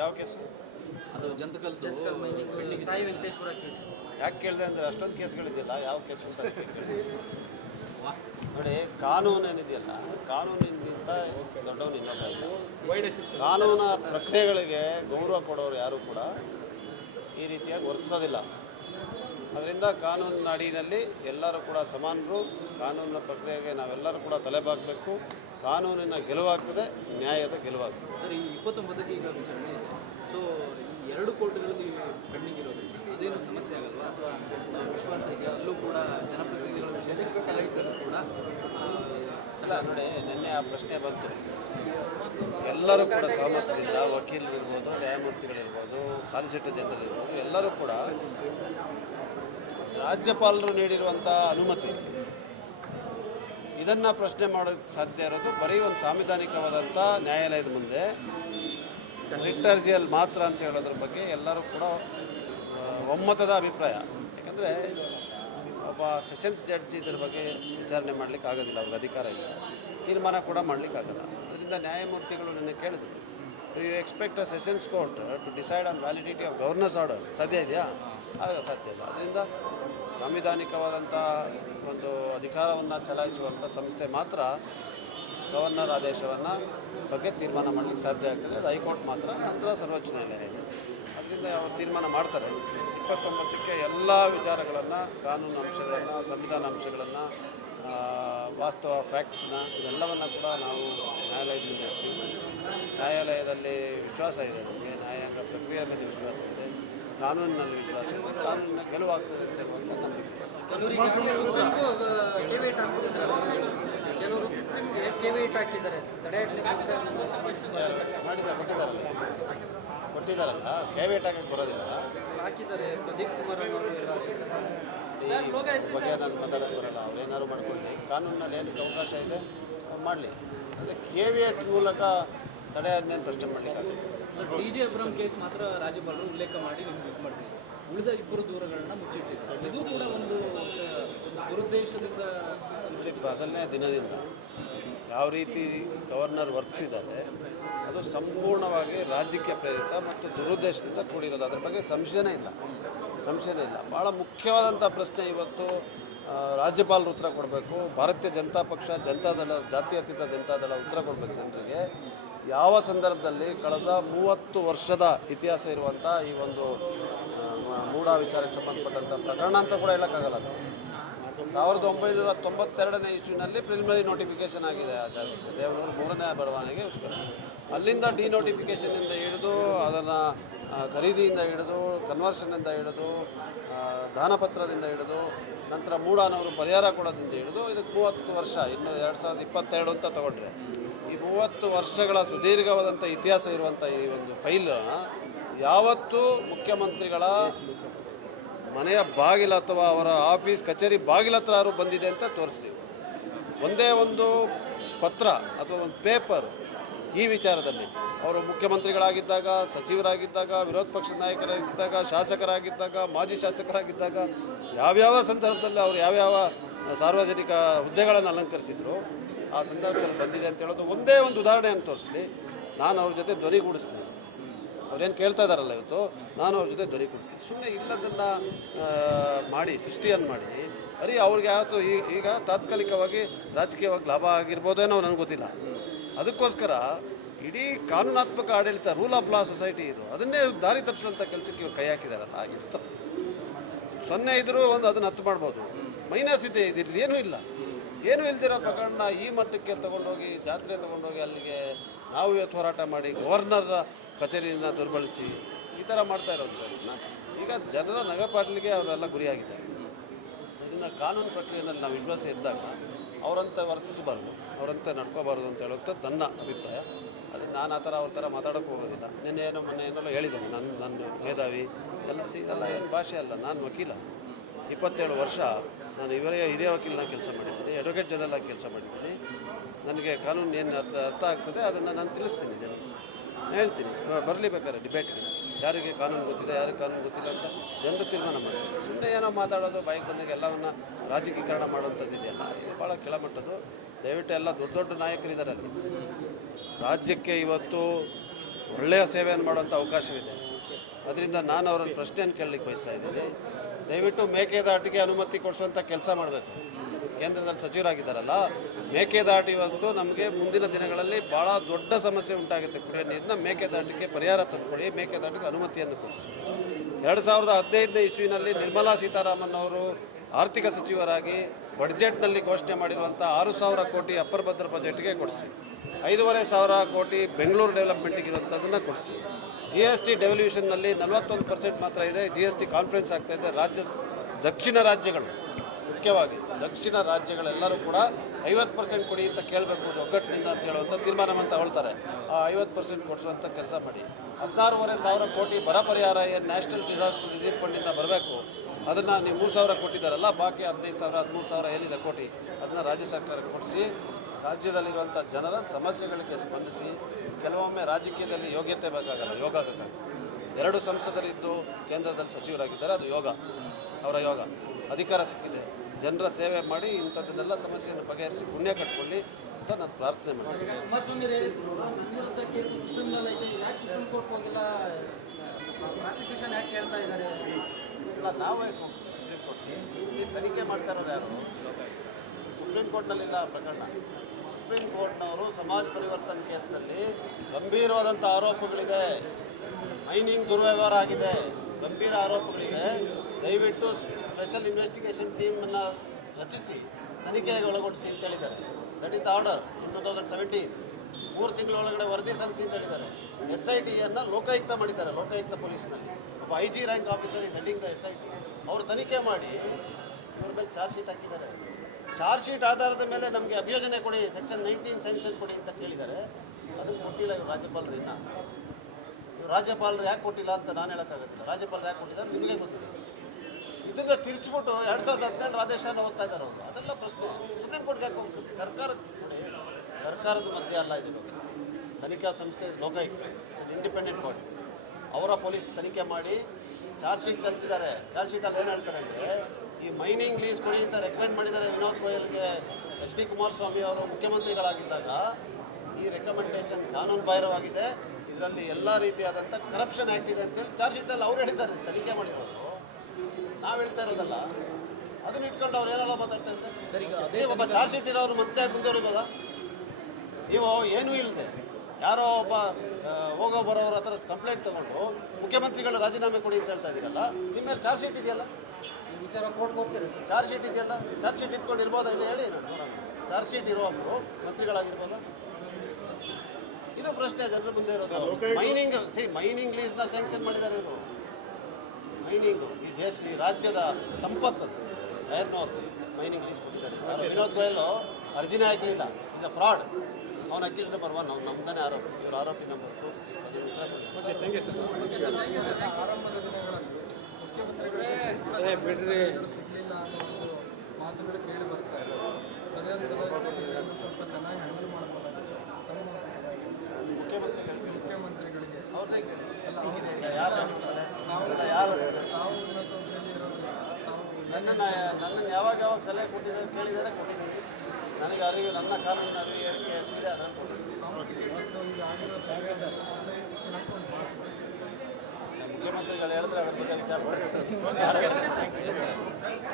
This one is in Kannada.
ಯಾವ ಕೇಸು? ಅದು ಜಂತಕಲ್ದು ಸಾಯಿ ವೆಂಕಟೇಶ್ವರ ಕೇಸ್. ಯಾಕೆ ಕೇಳಿದೆ ಅಂದರೆ ಅಷ್ಟೊಂದು ಕೇಸ್ಗಳಿದೆಯಲ್ಲ, ಯಾವ ಕೇಸು ಅಂತ ನೋಡಿ. ಕಾನೂನು ಏನಿದೆಯಲ್ಲ, ಕಾನೂನಿನಿಂದ ದೊಡ್ಡವನು ಇನ್ನೊಬ್ಬ ಇಲ್ಲ. ಕಾನೂನ ಪ್ರಕ್ರಿಯೆಗಳಿಗೆ ಗೌರವ ಕೊಡೋರು ಯಾರು ಕೂಡ ಈ ರೀತಿಯಾಗಿ ವರ್ತಿಸೋದಿಲ್ಲ. ಅದರಿಂದ ಕಾನೂನಿನ ಅಡಿಯಲ್ಲಿ ಎಲ್ಲರೂ ಕೂಡ ಸಮಾನರು. ಕಾನೂನಿನ ಪ್ರಕ್ರಿಯೆಗೆ ನಾವೆಲ್ಲರೂ ಕೂಡ ತಲೆಬಾಗಬೇಕು. ಕಾನೂನಿನ ಗೆಲುವಾಗ್ತದೆ, ನ್ಯಾಯದ ಗೆಲುವಾಗ್ತದೆ. ಸರ್, ಈ 29ಕ್ಕೆ ಈಗ ವಿಚಾರಣೆ ಇದೆ. ಸೊ ಈ ಎರಡು ಕೋರ್ಟ್ಗಳಲ್ಲಿ ಪೆಂಡಿಂಗ್ ಇರೋದ್ರಿಂದ ಅದೇನು ಸಮಸ್ಯೆ ಆಗಲ್ವಾ? ಅಥವಾ ವಿಶ್ವಾಸ ಇದೆ ಅಲ್ಲೂ ಕೂಡ ಜನಪ್ರತಿನಿಧಿಗಳ ವಿಶೇಷ ಇದ್ದರೂ ಕೂಡ ಅಲ್ಲ ನೋಡಿ, ನಿನ್ನೆ ಆ ಪ್ರಶ್ನೆ ಬಂತು. ಎಲ್ಲರೂ ಕೂಡ ಸಹಮತದಿಂದ, ವಕೀಲರಿರ್ಬೋದು, ನ್ಯಾಯಮೂರ್ತಿಗಳಿರ್ಬೋದು, ಸಾಲಿಸಿಟರ್ ಜನರಲ್ ಇರ್ಬೋದು, ಎಲ್ಲರೂ ಕೂಡ ರಾಜ್ಯಪಾಲರು ನೀಡಿರುವಂಥ ಅನುಮತಿ ಇದನ್ನು ಪ್ರಶ್ನೆ ಮಾಡೋಕ್ಕೆ ಸಾಧ್ಯ ಇರೋದು ಬರೀ ಒಂದು ಸಾಂವಿಧಾನಿಕವಾದಂಥ ನ್ಯಾಯಾಲಯದ ಮುಂದೆ ಲಿಟರ್ಜಿಯಲ್ಲಿ ಮಾತ್ರ ಅಂತ ಹೇಳೋದ್ರ ಬಗ್ಗೆ ಎಲ್ಲರೂ ಕೂಡ ಒಮ್ಮತದ ಅಭಿಪ್ರಾಯ. ಯಾಕಂದರೆ ಒಬ್ಬ ಸೆಷನ್ಸ್ ಜಡ್ಜ್ ಇದ್ರ ಬಗ್ಗೆ ವಿಚಾರಣೆ ಮಾಡಲಿಕ್ಕೆ ಆಗೋದಿಲ್ಲ, ಅವ್ರಿಗೆ ಅಧಿಕಾರ ಇಲ್ಲ, ತೀರ್ಮಾನ ಕೂಡ ಮಾಡಲಿಕ್ಕಾಗಲ್ಲ. ಅದರಿಂದ ನ್ಯಾಯಮೂರ್ತಿಗಳು ನಿನ್ನೆ ಕೇಳಿದ್ರು, you expect a sessions court to decide on validity of governor's order. ಸಾಧ್ಯ ಇದೆಯಾ? ಆಗ ಸಾಧ್ಯ ಇಲ್ಲ. ಅದರಿಂದ ಸಾಂವಿಧಾನಿಕವಾದಂಥ ಒಂದು ಅಧಿಕಾರವನ್ನು ಚಲಾಯಿಸುವಂಥ ಸಂಸ್ಥೆ ಮಾತ್ರ ಗವರ್ನರ್ ಆದೇಶವನ್ನು ಬಗ್ಗೆ ತೀರ್ಮಾನ ಮಾಡಲಿಕ್ಕೆ ಸಾಧ್ಯ ಆಗ್ತದೆ. ಅದು ಹೈಕೋರ್ಟ್ ಮಾತ್ರ, ನಂತರ ಸರ್ವೋಚ್ಚ ನ್ಯಾಯಾಲಯ ಇದೆ. ಅದರಿಂದ ಅವರು ತೀರ್ಮಾನ ಮಾಡ್ತಾರೆ. 29ಕ್ಕೆ ಎಲ್ಲ ವಿಚಾರಗಳನ್ನು, ಕಾನೂನು ಅಂಶಗಳನ್ನು, ಸಂವಿಧಾನ ಅಂಶಗಳನ್ನು, ವಾಸ್ತವ ಫ್ಯಾಕ್ಟ್ಸ್ನ ಇದೆಲ್ಲವನ್ನು ಕೂಡ ನಾವು ನ್ಯಾಯಾಲಯದಿಂದ ಹೇಳ್ತೀವಿ. ನ್ಯಾಯಾಲಯದಲ್ಲಿ ವಿಶ್ವಾಸ ಇದೆ ನಮಗೆ, ನ್ಯಾಯಾಂಗ ಪ್ರಕ್ರಿಯೆ ಮೇಲೆ ವಿಶ್ವಾಸ ಇದೆ, ಕಾನೂನಿನಲ್ಲಿ ವಿಶ್ವಾಸ ಇದೆ, ಕಾನೂನಿನ ಗೆಲುವಾಗ್ತದೆ ಅಂತ ಹೇಳುವಂಥ ನಮಗೆ. ಕೆಲವರು ಕೆವಿಟ್ ಹಾಕಿದ್ದಾರೆ, ಕೊಟ್ಟಿದ್ದಾರಲ್ಲ, ಕೇವೇಟ್ ಹಾಕಕ್ಕೆ ಬರೋದಿಲ್ಲ. ಹಾಕಿದ್ದಾರೆ. ಪ್ರದೀಪ್ ಕುಮಾರ್ ಅವರು ಬಗ್ಗೆ ನಾನು ಮಾತಾಡೋಕ್ಕೆ ಬರೋಲ್ಲ. ಅವ್ರು ಏನಾದ್ರು ಮಾಡ್ಕೊಳ್ಳಿ, ಕಾನೂನಿನಲ್ಲಿ ಏನಕ್ಕೆ ಅವಕಾಶ ಇದೆ ಮಾಡಲಿ. ಅಂದರೆ ಕೇವಿಯಟ್ ಮೂಲಕ ತಡೆಯಾಜ್ಞೆಯನ್ನು ಪ್ರಶ್ನೆ ಮಾಡಲಿಕ್ಕಾಗುತ್ತೆ. ಸರ್, DJ ಅಬ್ರಹಂ ಕೇಸ್ ಮಾತ್ರ ರಾಜ್ಯಪಾಲರು ಉಲ್ಲೇಖ ಮಾಡಿ ನಿಮ್ಗೆ ಇದು ಮಾಡ್ತೀವಿ. ಉಳಿದ ಇಬ್ಬರು ದೂರಗಳನ್ನ ಮುಚ್ಚಿಟ್ಟಿದ್ದಾರೆ. ಇದು ಕೂಡ ಒಂದು ದುರುದ್ದೇಶದಿಂದ ಅದನ್ನೇ ದಿನದಿಂದ ಯಾವ ರೀತಿ ಗವರ್ನರ್ ವರ್ತಿಸಿದ್ದಾರೆ ಅದು ಸಂಪೂರ್ಣವಾಗಿ ರಾಜ್ಯಕ್ಕೆ ಪ್ರೇರಿತ ಮತ್ತು ದುರುದ್ದೇಶದಿಂದ ಕೂಡಿರೋದು. ಅದ್ರ ಬಗ್ಗೆ ಸಂಶಯನೇ ಇಲ್ಲ. ಭಾಳ ಮುಖ್ಯವಾದಂಥ ಪ್ರಶ್ನೆ ಇವತ್ತು ರಾಜ್ಯಪಾಲರು ಉತ್ತರ ಕೊಡಬೇಕು. ಭಾರತೀಯ ಜನತಾ ಪಕ್ಷ, ಜನತಾದಳ, ಜಾತ್ಯತೀತ ಜನತಾದಳ ಉತ್ತರ ಕೊಡಬೇಕು ಜನರಿಗೆ. ಯಾವ ಸಂದರ್ಭದಲ್ಲಿ ಕಳೆದ 30 ವರ್ಷದ ಇತಿಹಾಸ ಇರುವಂಥ ಈ ಒಂದು ಮೂಢ ವಿಚಾರಕ್ಕೆ ಸಂಬಂಧಪಟ್ಟಂಥ ಪ್ರಕರಣ ಅಂತ ಕೂಡ ಹೇಳೋಕ್ಕಾಗಲ್ಲ. 1992ನೇ ಇಸ್ವಿನಲ್ಲಿ ಪ್ರಿಲಿಮಿನರಿ ನೋಟಿಫಿಕೇಷನ್ ಆಗಿದೆ ದೇವನೂರು 3ನೇ ಬಡಾವಣೆಗೋಸ್ಕರ. ಅಲ್ಲಿಂದ ಡಿನೋಟಿಫಿಕೇಷನಿಂದ ಹಿಡಿದು, ಅದನ್ನು ಖರೀದಿಯಿಂದ ಹಿಡಿದು, ಕನ್ವರ್ಷನ್ನಿಂದ ಹಿಡಿದು, ದಾನಪತ್ರದಿಂದ ಹಿಡಿದು, ನಂತರ ಮೂಢನವರು ಪರಿಹಾರ ಕೊಡೋದ್ರಿಂದ ಹಿಡಿದು ಇದಕ್ಕೆ 30 ವರ್ಷ. ಇನ್ನು 2022 ಅಂತ ತಗೊಂಡ್ರೆ ಈ 30 ವರ್ಷಗಳ ಸುದೀರ್ಘವಾದಂಥ ಇತಿಹಾಸ ಇರುವಂಥ ಈ ಒಂದು ಫೈಲ್ ಯಾವತ್ತೂ ಮುಖ್ಯಮಂತ್ರಿಗಳ ಮನೆಯ ಬಾಗಿಲ ಅಥವಾ ಅವರ ಆಫೀಸ್ ಕಚೇರಿ ಬಾಗಿಲ ಹತ್ರ ಯಾರು ಬಂದಿದೆ ಅಂತ ತೋರಿಸ್ತೀವಿ. ಒಂದೇ ಒಂದು ಪತ್ರ ಅಥವಾ ಒಂದು ಪೇಪರ್ ಈ ವಿಚಾರದಲ್ಲಿ ಅವರು ಮುಖ್ಯಮಂತ್ರಿಗಳಾಗಿದ್ದಾಗ, ಸಚಿವರಾಗಿದ್ದಾಗ, ವಿರೋಧ ಪಕ್ಷದ ನಾಯಕರಾಗಿದ್ದಾಗ, ಶಾಸಕರಾಗಿದ್ದಾಗ, ಮಾಜಿ ಶಾಸಕರಾಗಿದ್ದಾಗ, ಯಾವ್ಯಾವ ಸಂದರ್ಭದಲ್ಲಿ ಅವರು ಯಾವ್ಯಾವ ಸಾರ್ವಜನಿಕ ಹುದ್ದೆಗಳನ್ನು ಅಲಂಕರಿಸಿದ್ರು ಆ ಸಂದರ್ಭದಲ್ಲಿ ಬಂದಿದೆ ಅಂತ ಹೇಳೋದು ಒಂದೇ ಒಂದು ಉದಾಹರಣೆಯನ್ನು ತೋರಿಸಲಿ. ನಾನು ಅವ್ರ ಜೊತೆ ಧ್ವನಿಗೂಡಿಸ್ತೀನಿ. ಅವ್ರೇನು ಕೇಳ್ತಾ ಇದ್ದಾರಲ್ಲ ಇವತ್ತು, ನಾನು ಅವ್ರ ಜೊತೆ ಧ್ವನಿಗೂಡಿಸ್ತೀನಿ. ಸುಮ್ಮನೆ ಇಲ್ಲದನ್ನು ಮಾಡಿ, ಸೃಷ್ಟಿಯನ್ನು ಮಾಡಿ, ಅವ್ರಿಗೆ ಯಾವತ್ತು ಈಗ ತಾತ್ಕಾಲಿಕವಾಗಿ ರಾಜಕೀಯವಾಗಿ ಲಾಭ ಆಗಿರ್ಬೋದೇನೋ ನನಗೆ ಗೊತ್ತಿಲ್ಲ. ಅದಕ್ಕೋಸ್ಕರ ಇಡೀ ಕಾನೂನಾತ್ಮಕ ಆಡಳಿತ, ರೂಲ್ ಆಫ್ ಲಾ ಸೊಸೈಟಿ ಇದು, ಅದನ್ನೇ ದಾರಿ ತಪ್ಪಿಸುವಂಥ ಕೆಲಸಕ್ಕೆ ಇವ್ರು ಕೈ ಹಾಕಿದಾರಲ್ಲ, ಇದು ತಪ್ಪು. 0 ಇದ್ದರೂ ಒಂದು ಅದನ್ನು 10 ಮಾಡ್ಬೋದು. ಮೈನಸ್ ಇದೆ, ಇದಿರಲಿ ಏನೂ ಇಲ್ಲ. ಏನೂ ಇಲ್ದಿರೋ ಪ್ರಕರಣ ಈ ಮಟ್ಟಕ್ಕೆ ತೊಗೊಂಡೋಗಿ, ಜಾತ್ರೆ ತೊಗೊಂಡೋಗಿ ಅಲ್ಲಿಗೆ ನಾವು ಇವತ್ತು ಹೋರಾಟ ಮಾಡಿ ಗವರ್ನರ್ ಕಚೇರಿಯನ್ನು ದುರ್ಬಳಿಸಿ ಈ ಥರ ಮಾಡ್ತಾ ಇರೋದು. ಈಗ ಜನರ ನಗಪಾಟಲಿಗೆ ಅವರೆಲ್ಲ ಗುರಿಯಾಗಿದ್ದಾರೆ. ಇದನ್ನು ಕಾನೂನು ಪ್ರಕ್ರಿಯೆಯಲ್ಲಿ ನಾವು ವಿಶ್ವಾಸ ಇದ್ದಾಗ ಅವರಂತೆ ವರ್ತಿಸಬಾರ್ದು, ಅವರಂತೆ ನಡ್ಕೋಬಾರ್ದು ಅಂತ ಹೇಳುವಂಥದ್ದು ನನ್ನ ಅಭಿಪ್ರಾಯ. ಅದಕ್ಕೆ ನಾನು ಆ ಥರ ಅವ್ರ ಥರ ಮಾತಾಡೋಕ್ಕೆ ಹೋಗೋದಿಲ್ಲ. ಮೊನ್ನೆ ಏನೋ ಹೇಳಿದ್ದೇನೆ, ನನ್ನ ಮೇಧಾವಿ ಎಲ್ಲ ಇದೆಲ್ಲ ಏನು ಭಾಷೆ ಅಲ್ಲ. ನಾನು ವಕೀಲ, 27 ವರ್ಷ ನಾನು ಹಿರಿಯ ವಕೀಲನಾಗಿ ಕೆಲಸ ಮಾಡಿದ್ದೀನಿ, ಅಡ್ವೊಕೇಟ್ ಜನರಲ್ ಆಗಿ ಕೆಲಸ ಮಾಡಿದ್ದೀನಿ. ನನಗೆ ಕಾನೂನು ಏನು ಅರ್ಥ ಆಗ್ತದೆ ಅದನ್ನು ನಾನು ತಿಳಿಸ್ತೀನಿ, ಹೇಳ್ತೀನಿ. ಬರಲಿ ಬೇಕಾದ್ರೆ ಡಿಬೇಟ್ಗೆ, ಯಾರಿಗೆ ಕಾನೂನು ಗೊತ್ತಿದೆ, ಯಾರಿಗೆ ಕಾನೂನು ಗೊತ್ತಿಲ್ಲ ಅಂತ ಜನರು ತೀರ್ಮಾನ ಮಾಡ್ತಾರೆ. ಸುಮ್ಮನೆ ಏನೋ ಮಾತಾಡೋದು, ಬಾಯಿಗೆ ಬಂದಾಗ ಎಲ್ಲವನ್ನು ರಾಜಕೀಕರಣ ಮಾಡುವಂಥದ್ದು ಇದೆಯಲ್ಲ, ಇದು ಭಾಳ ಕೆಳಮಟ್ಟದ್ದು. ದಯವಿಟ್ಟು ಎಲ್ಲ ದೊಡ್ಡ ದೊಡ್ಡ ನಾಯಕರಿದ್ದಾರೆ ಅಲ್ಲಿ. ರಾಜ್ಯಕ್ಕೆ ಇವತ್ತು ಒಳ್ಳೆಯ ಸೇವೆಯನ್ನು ಮಾಡುವಂಥ ಅವಕಾಶವಿದೆ. ಅದರಿಂದ ನಾನು ಅವರಲ್ಲಿ ಪ್ರಶ್ನೆಯನ್ನು ಕೇಳಲಿಕ್ಕೆ ಬಯಸ್ತಾ ಇದ್ದೀನಿ. ದಯವಿಟ್ಟು ಮೇಕೆದಾಟಿಗೆ ಅನುಮತಿ ಕೊಡಿಸುವಂಥ ಕೆಲಸ ಮಾಡಬೇಕು. ಕೇಂದ್ರದಲ್ಲಿ ಸಚಿವರಾಗಿದ್ದಾರಲ್ಲ, ಮೇಕೆದಾಟು ಇವತ್ತು ನಮಗೆ ಮುಂದಿನ ದಿನಗಳಲ್ಲಿ ಭಾಳ ದೊಡ್ಡ ಸಮಸ್ಯೆ ಉಂಟಾಗುತ್ತೆ. ಕುಡಿಯೋ ನೀರಿನ ಮೇಕೆದಾಟಿಗೆ ಪರಿಹಾರ ತಂದುಕೊಡಿ, ಮೇಕೆದಾಟಿಗೆ ಅನುಮತಿಯನ್ನು ಕೊಡಿಸಿ. 2015ನೇ ಇಸ್ವಿನಲ್ಲಿ ನಿರ್ಮಲಾ ಸೀತಾರಾಮನ್ ಅವರು ಆರ್ಥಿಕ ಸಚಿವರಾಗಿ ಬಡ್ಜೆಟ್ನಲ್ಲಿ ಘೋಷಣೆ ಮಾಡಿರುವಂಥ 6,000 ಕೋಟಿ ಅಪ್ಪರ್ ಭದ್ರ ಪ್ರಾಜೆಕ್ಟ್ಗೆ ಕೊಡಿಸಿ, 5,500 ಕೋಟಿ ಬೆಂಗಳೂರು ಡೆವಲಪ್ಮೆಂಟಿಗೆ ಇರುವಂಥದ್ದನ್ನು ಕೊಡಿಸಿ. GST ಡೆವಲ್ಯೂಷನ್ನಲ್ಲಿ 41% ಮಾತ್ರ ಇದೆ. GST ಕಾನ್ಫರೆನ್ಸ್ ಆಗ್ತಾಯಿದೆ. ದಕ್ಷಿಣ ರಾಜ್ಯಗಳು, ಮುಖ್ಯವಾಗಿ ದಕ್ಷಿಣ ರಾಜ್ಯಗಳೆಲ್ಲರೂ ಕೂಡ 50% ಕೊಡಿ ಅಂತ ಕೇಳಬೇಕು ಒಗ್ಗಟ್ಟಿನಿಂದ ಅಂತ ಹೇಳುವಂಥ ತೀರ್ಮಾನವನ್ನು ತಗೊಳ್ತಾರೆ. ಆ 50% ಕೊಡಿಸುವಂಥ ಕೆಲಸ ಮಾಡಿ. 16,500 ಕೋಟಿ ಬರ ಪರಿಹಾರ ಏನು ನ್ಯಾಷನಲ್ ಡಿಸಾಸ್ಟರ್ ರಿಲೀಫ್ ಫಂಡಿಂದ ಬರಬೇಕು, ಅದನ್ನು ನೀವು 3,000 ಕೊಟ್ಟಿದ್ದಾರಲ್ಲ, ಬಾಕಿ 15,000 13,000 ಏನಿದೆ ಕೋಟಿ ಅದನ್ನು ರಾಜ್ಯ ಸರ್ಕಾರಕ್ಕೆ ಕೊಡಿಸಿ ರಾಜ್ಯದಲ್ಲಿರುವಂಥ ಜನರ ಸಮಸ್ಯೆಗಳಿಗೆ ಸ್ಪಂದಿಸಿ. ಕೆಲವೊಮ್ಮೆ ರಾಜಕೀಯದಲ್ಲಿ ಯೋಗ್ಯತೆ ಬೇಕಾಗಲ್ಲ, ಯೋಗ ಬೇಕಾಗುತ್ತೆ. 2 ಸಂಸದರಿದ್ದು ಕೇಂದ್ರದಲ್ಲಿ ಸಚಿವರಾಗಿದ್ದಾರೆ, ಅದು ಯೋಗ, ಅವರ ಯೋಗ. ಅಧಿಕಾರ ಸಿಕ್ಕಿದೆ, ಜನರ ಸೇವೆ ಮಾಡಿ ಇಂಥದ್ದನ್ನೆಲ್ಲ ಸಮಸ್ಯೆಯನ್ನು ಬಗೆಹರಿಸಿ ಪುಣ್ಯ ಕಟ್ಕೊಳ್ಳಿ ಅಂತ ನಾನು ಪ್ರಾರ್ಥನೆ ಮಾಡ್ತೀನಿ. ಕುಮಾರಸ್ವಾಮಿ ಹೇಳಿದ್ರು ನನ್ನ ವಿರುದ್ಧ ಕೇಸು ಸುಪ್ರೀಂನಲ್ಲಿ ಐತೆ, ಯಾಕೆ ಸುಪ್ರೀಂ ಕೋರ್ಟ್ ಹೋಗಿಲ್ಲ, ಪ್ರಾಸಿಕ್ಯೂಷನ್ ಯಾಕೆ ಕೇಳ್ತಾ ಇದ್ದಾರೆ? ಇಲ್ಲ, ನಾವೇ ಸುಪ್ರೀಂ ಕೋರ್ಟ್ ತನಿಖೆ ಮಾಡ್ತಾ ಇರೋರು ಯಾರು? ಸುಪ್ರೀಂ ಕೋರ್ಟ್ನಲ್ಲಿಲ್ಲ ಪ್ರಕರಣ. ಸುಪ್ರೀಂ ಕೋರ್ಟ್ನವರು ಸಮಾಜ ಪರಿವರ್ತನೆ ಕೇಸ್ನಲ್ಲಿ ಗಂಭೀರವಾದಂಥ ಆರೋಪಗಳಿದೆ. ಮೈನಿಂಗ್ ದುರ್ವ್ಯವಹಾರ ಆಗಿದೆ, ಗಂಭೀರ ಆರೋಪಗಳಿದೆ. ದಯವಿಟ್ಟು ಸ್ಪೆಷಲ್ ಇನ್ವೆಸ್ಟಿಗೇಷನ್ ಟೀಮನ್ನು ರಚಿಸಿ ತನಿಖೆಗೆ ಒಳಗೊಡಿಸಿ ಅಂತ ಹೇಳಿದ್ದಾರೆ. That is the order in 2017. 3 ತಿಂಗಳೊಳಗಡೆ ವರದಿ ಸಲ್ಲಿಸಿ ಅಂತ ಹೇಳಿದ್ದಾರೆ. SITಯನ್ನು ಲೋಕಾಯುಕ್ತ ಮಾಡಿದ್ದಾರೆ, ಲೋಕಾಯುಕ್ತ ಪೊಲೀಸ್ನಲ್ಲಿ ಒಬ್ಬ IG rank officer is heading the SIT. ಅವರು ತನಿಖೆ ಮಾಡಿ ಇವ್ರ ಮೇಲೆ ಚಾರ್ಜ್ ಶೀಟ್ ಹಾಕಿದ್ದಾರೆ. ಚಾರ್ಜ್ ಶೀಟ್ ಆಧಾರದ ಮೇಲೆ ನಮಗೆ ಅಭಿಯೋಜನೆ ಕೊಡಿ, ಸೆಕ್ಷನ್ 19 ಸ್ಯಾಂಕ್ಷನ್ ಕೊಡಿ ಅಂತ ಕೇಳಿದ್ದಾರೆ. ಅದನ್ನು ಕೊಟ್ಟಿಲ್ಲ ಇವರು ರಾಜ್ಯಪಾಲರು. ಇವರು ರಾಜ್ಯಪಾಲರು ಯಾಕೆ ಕೊಟ್ಟಿಲ್ಲ ಅಂತ ನಾನು ಹೇಳೋಕ್ಕಾಗೋದಿಲ್ಲ. ರಾಜ್ಯಪಾಲರು ಯಾಕೆ ಕೊಟ್ಟಿದ್ದಾರೆ ನಿಮಗೆ ಗೊತ್ತಿಲ್ಲ. ಇದನ್ನು ತಿರ್ಚಿಬಿಟ್ಟು 2017 ಆದೇಶನ ಓದ್ತಾ ಇದ್ದಾರೆ ಅವರು. ಅದೆಲ್ಲ ಪ್ರಶ್ನೆ ಸುಪ್ರೀಂ ಕೋರ್ಟ್ಗೆ ಯಾಕೆ ಹೋಗ್ಬೇಕು? ಸರ್ಕಾರ ನೋಡಿ, ಸರ್ಕಾರದ ಮಧ್ಯೆ ಅಲ್ಲ ಇದು. ತನಿಖಾ ಸಂಸ್ಥೆ ಲೋಕಾಯುಕ್ತ, ಇಂಡಿಪೆಂಡೆಂಟ್ ಬಾಡಿ, ಅವರ ಪೊಲೀಸ್ ತನಿಖೆ ಮಾಡಿ ಚಾರ್ಜ್ ಶೀಟ್ ಸಲ್ಲಿಸಿದ್ದಾರೆ. ಚಾರ್ಜ್ ಶೀಟಲ್ಲಿ ಏನು ಹೇಳ್ತಾರೆ ಅಂದರೆ, ಈ ಮೈನಿಂಗ್ ಲೀಸ್ ಕೊಡಿ ಅಂತ ರೆಕಮೆಂಡ್ ಮಾಡಿದ್ದಾರೆ ವಿನೋದ್ ಗೋಯಲ್ಗೆ. HD ಕುಮಾರಸ್ವಾಮಿ ಅವರು ಮುಖ್ಯಮಂತ್ರಿಗಳಾಗಿದ್ದಾಗ ಈ ರೆಕಮೆಂಡೇಶನ್ ಕಾನೂನು ಬಾಹಿರವಾಗಿದೆ, ಇದರಲ್ಲಿ ಎಲ್ಲ ರೀತಿಯಾದಂಥ ಕರಪ್ಷನ್ ಆ್ಯಕ್ಟ್ ಇದೆ ಅಂತೇಳಿ ಚಾರ್ಜ್ ಶೀಟಲ್ಲಿ ಅವ್ರು ಹೇಳಿದ್ದಾರೆ. ತನಿಖೆ ಮಾಡಿರೋದು ನಾವು ಹೇಳ್ತಾ ಇರೋದಲ್ಲ. ಅದನ್ನ ಇಟ್ಕೊಂಡು ಅವ್ರು ಏನೆಲ್ಲ ಮಾತಾಡ್ತಾ ಇದ್ದಾರೆ. ಒಬ್ಬ ಚಾರ್ಜ್ ಶೀಟ್ ಇರೋರು ಮಂತ್ರಿ ಆಗಿ ಮುಂದುವರಿಬೋದಾ? ನೀವು ಏನೂ ಇಲ್ಲದೆ ಯಾರೋ ಒಬ್ಬ ಹೋಗೋ ಬರೋವ್ರ ಹತ್ರ ಕಂಪ್ಲೇಂಟ್ ತೊಗೊಂಡು ಮುಖ್ಯಮಂತ್ರಿಗಳು ರಾಜೀನಾಮೆ ಕೊಡಿ ಅಂತ ಹೇಳ್ತಾ ಇದ್ದೀರಲ್ಲ, ನಿಮ್ಮ ಮೇಲೆ ಚಾರ್ಜ್ ಶೀಟ್ ಇದೆಯಲ್ಲ, ವಿಚಾರ ಕೋರ್ಟ್ಗೆ ಹೋಗ್ತೀರಿ? ಚಾರ್ಜ್ ಶೀಟ್ ಇದೆಯಲ್ಲ, ಚಾರ್ಜ್ ಶೀಟ್ ಇಟ್ಕೊಂಡು ಇರ್ಬೋದಾ? ಇಲ್ಲ ಹೇಳಿ ನೋಡೋಣ. ಚಾರ್ಜ್ ಶೀಟ್ ಇರುವವರು ಮಂತ್ರಿಗಳಾಗಿರ್ಬೋದಾ? ಇದು ಪ್ರಶ್ನೆ ಜನರ ಮುಂದೆ ಇರೋದು. ಮೈನಿಂಗ್ ಲೀಸ್ನ ಸ್ಯಾಂಕ್ಷನ್ ಮಾಡಿದ್ದಾರೆ ಇವರು. ಮೈನಿಂಗು ಈ ಈ ರಾಜ್ಯದ ಸಂಪತ್ತು. ಯಾರನ್ನೋರು ಮೈನಿಂಗ್ ಲೀಸ್ ಕೊಟ್ಟಿದ್ದಾರೆ. ವಿನೋದ್ ಗೋಯಲ್ ಅರ್ಜಿನೇ ಹಾಕಲಿಲ್ಲ, ಇಸ್ ಅ ಫ್ರಾಡ್. ಅವನ ಅಕ್ಯೂಸ್ ನಂಬರ್ 1, ಅವ್ನು ನಮ್ದೇ ಆರೋಪಿ, ಇವ್ರ ಆರೋಪಿ ನಂಬರ್ 2. ಆರಂಭದ ದಿನಗಳಲ್ಲಿ ಮುಖ್ಯಮಂತ್ರಿಗಳೇ ಸಿಗಲಿಲ್ಲ ಅನ್ನೋ ಮಾತುಗಳು ಕೇಳಿ ಬರ್ತಾ ಇದೆ. ಸರಿಯಾದ ಸ್ವಲ್ಪ ಚೆನ್ನಾಗಿ ಹ್ಯಾಂಡಲ್ ಮಾಡಬಹುದಾಗಿತ್ತು ಮುಖ್ಯಮಂತ್ರಿಗಳಿಗೆ. ಅವ್ರನ್ನೇ ಯಾರು ನನ್ನನ್ನು ಯಾವಾಗ ಸಲಹೆ ಕೊಟ್ಟಿದ್ದಾರೆ ಕೇಳಿದರೆ ಕೊಟ್ಟಿದ್ದೀನಿ. ನನಗೆ ಅರಿವು, ನನ್ನ ಕಾನೂನಿನ ಅರಿವಿಗೆ ಎಷ್ಟಿದೆ ಅದನ್ನು ಮುಖ್ಯಮಂತ್ರಿಗಳು ಹೇಳಿದ್ರೆ ಅದ್ರ ಬಗ್ಗೆ ವಿಚಾರ ಮಾಡಿ